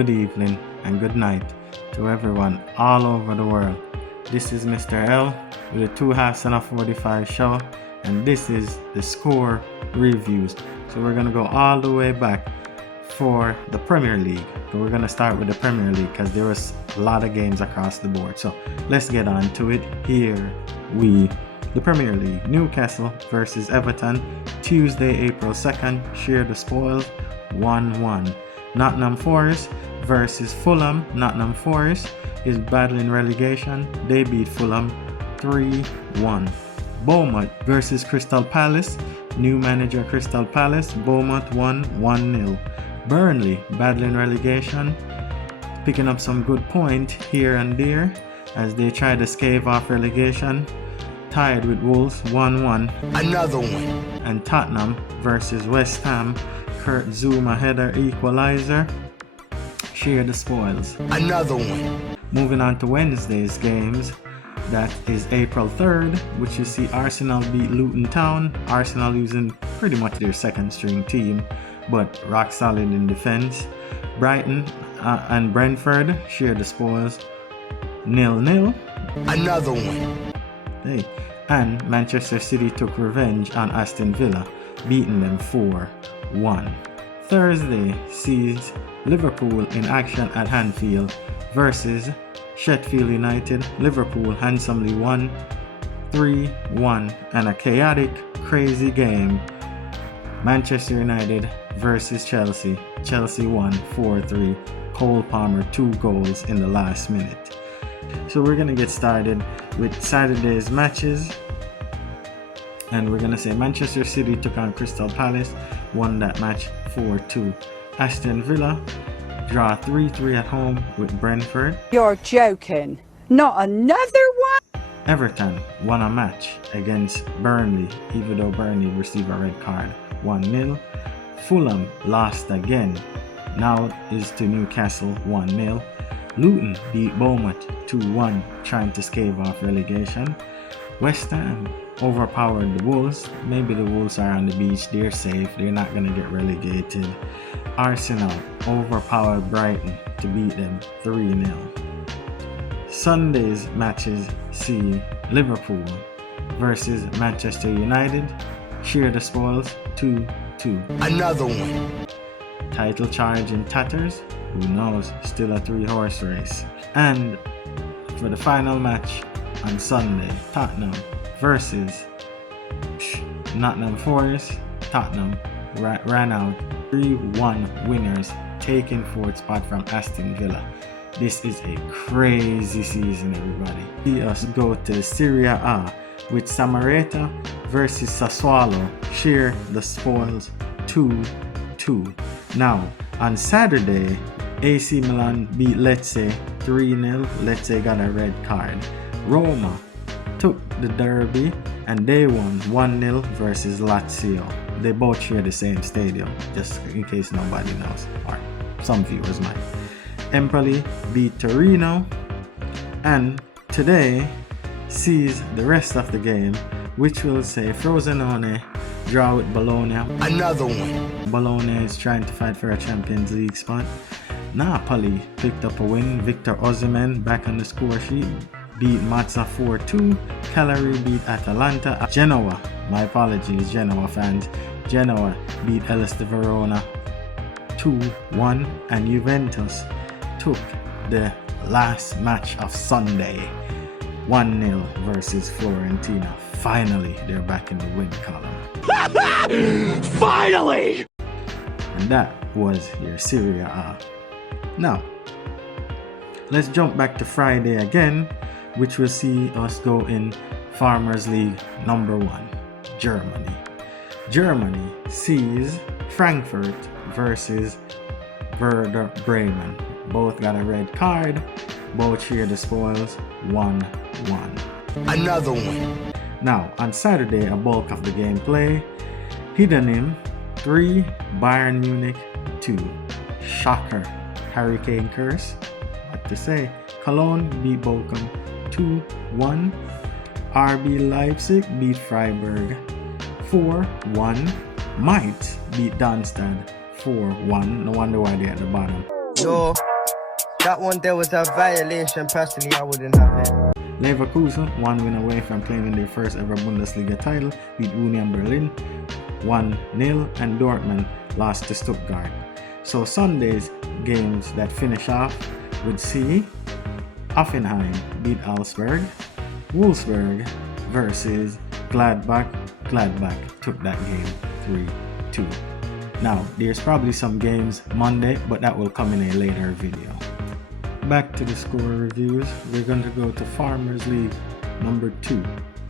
good evening, and good night to everyone all over the world. This is Mr. L with the 2 halves and a 45 show, and this is the score reviews. So we're gonna go all the way back for the Premier League. But we're gonna start with the Premier League because there was a lot of games across the board. So let's get on to it. The Premier League, Newcastle versus Everton, Tuesday, April 2nd, share the spoils, 1-1. Nottingham Forest versus Fulham. Nottingham Forest is battling relegation. They beat Fulham 3-1. Bournemouth versus Crystal Palace. New manager Crystal Palace. Bournemouth won 1-0. Burnley battling relegation, picking up some good point here and there as they try to stave off relegation. Tied with Wolves 1-1. Another one. And Tottenham versus West Ham. Kurt Zuma header equalizer. Share the spoils. Another one. Moving on to Wednesday's games. That is April 3rd, which you see Arsenal beat Luton Town. Arsenal using pretty much their second string team, but rock solid in defense. Brighton and Brentford share the spoils, 0-0. Another one. Hey. And Manchester City took revenge on Aston Villa, beating them 4-1. Thursday sees Liverpool in action at Anfield versus Sheffield United. Liverpool handsomely won 3-1, and a chaotic, crazy game. Manchester United versus Chelsea. Chelsea won 4-3. Cole Palmer 2 goals in the last minute. So we're gonna get started with Saturday's matches, and we're gonna say Manchester City took on Crystal Palace, won that match 4-2. Aston Villa draw 3-3 at home with Brentford. You're joking. Not another one? Everton won a match against Burnley, even though Burnley received a red card, 1-0. Fulham lost again. Now is to Newcastle 1-0. Luton beat Bournemouth 2-1, trying to stave off relegation. West Ham overpowered the Wolves. Maybe the Wolves are on the beach, they're safe, they're not going to get relegated. Arsenal overpowered Brighton to beat them 3-0. Sunday's matches see Liverpool versus Manchester United. Share the spoils, 2-2. Another one. Title charge in tatters. Who knows? Still a 3-horse race. And for the final match on Sunday, Tottenham versus Nottingham Forest. Tottenham ran out 3-1 winners, taking 4th spot from Aston Villa. This is a crazy season, everybody. See us go to Serie A with Samaretta versus Sassuolo. Share the spoils, 2-2. Now, on Saturday, AC Milan beat Lecce 3-0. Lecce got a red card. Roma took the derby and they won 1-0 versus Lazio. They both share the same stadium, just in case nobody knows, or some viewers might. Empoli beat Torino, and today sees the rest of the game, which will say Frosinone draw with Bologna. Another one. Bologna is trying to fight for a Champions League spot. Napoli picked up a win. Victor Osimhen back on the score sheet, beat Mazza 4-2. Cagliari beat Atalanta. Genoa, my apologies Genoa fans, Genoa beat Hellas Verona 2-1. And Juventus took the last match of Sunday, 1-0 versus Fiorentina. Finally, they're back in the win column. Finally! And that was your Serie A. Now, let's jump back to Friday again, which will see us go in Farmers League number 1, Germany. Germany sees Frankfurt versus Werder Bremen. Both got a red card. Both share the spoils, 1-1. Another one. Now, on Saturday, a bulk of the gameplay. Hiddenim 3, Bayern Munich 2. Shocker. Hurricane curse. What to say? Cologne beat Bochum 2-1. RB Leipzig beat Freiburg 4-1. Mainz beat Darmstadt 4-1. No wonder why they're at the bottom. Yo. That one there was a violation. Personally, I wouldn't have it. Leverkusen, one win away from claiming their first ever Bundesliga title, beat Union Berlin 1-0, and Dortmund lost to Stuttgart. So Sunday's games that finish off would see Hoffenheim beat Augsburg, Wolfsburg versus Gladbach. Gladbach took that game 3-2. Now, there's probably some games Monday, but that will come in a later video. Back to the score reviews, we're going to go to Farmers League number 2,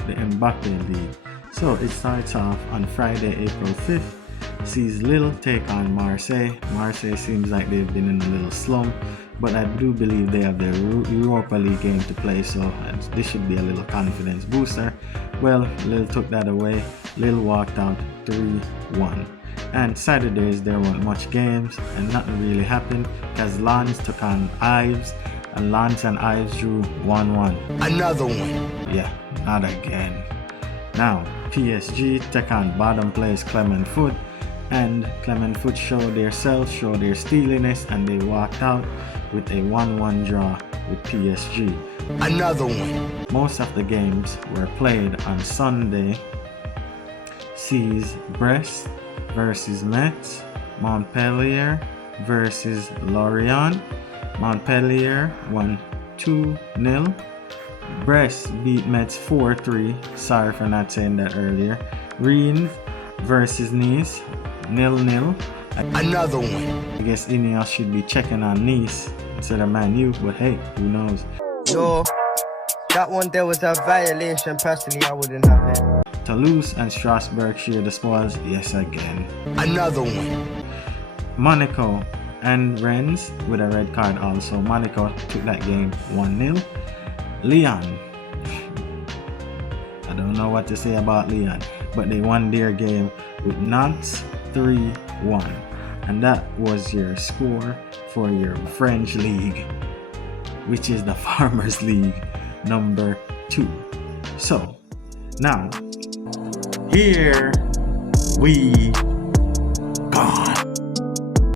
the Mbappe League. So it starts off on Friday, April 5th, sees Lille take on Marseille. Marseille seems like they've been in a little slump, but I do believe they have their Europa League game to play, so this should be a little confidence booster. Well, Lille took that away. Lille walked out 3-1. And Saturdays there weren't much games and nothing really happened because Lens took on Ives, and Lens and Ives drew 1-1. Another one. Yeah, not again. Now PSG take on bottom place Clement Foot, and Clement Foot showed their self, showed their steeliness, and they walked out with a 1-1 draw with PSG. Another one. Most of the games were played on Sunday. Sees Brest versus Metz, Montpellier versus Lorient. Montpellier won 2-0. Brest beat Metz 4-3. Sorry for not saying that earlier. Rennes versus Nice 0-0. Another one. I guess Ineos should be checking on Nice instead of Man U, but hey, who knows? Yo, that one there was a violation. Personally, I wouldn't have it. Toulouse and Strasbourg share the spoils yes again. Another one. Monaco and Rennes with a red card also. Monaco took that game 1-0. Lyon. I don't know what to say about Lyon, but they won their game with Nantes 3-1. And that was your score for your French league, which is the Farmers League number 2. So now, here we go.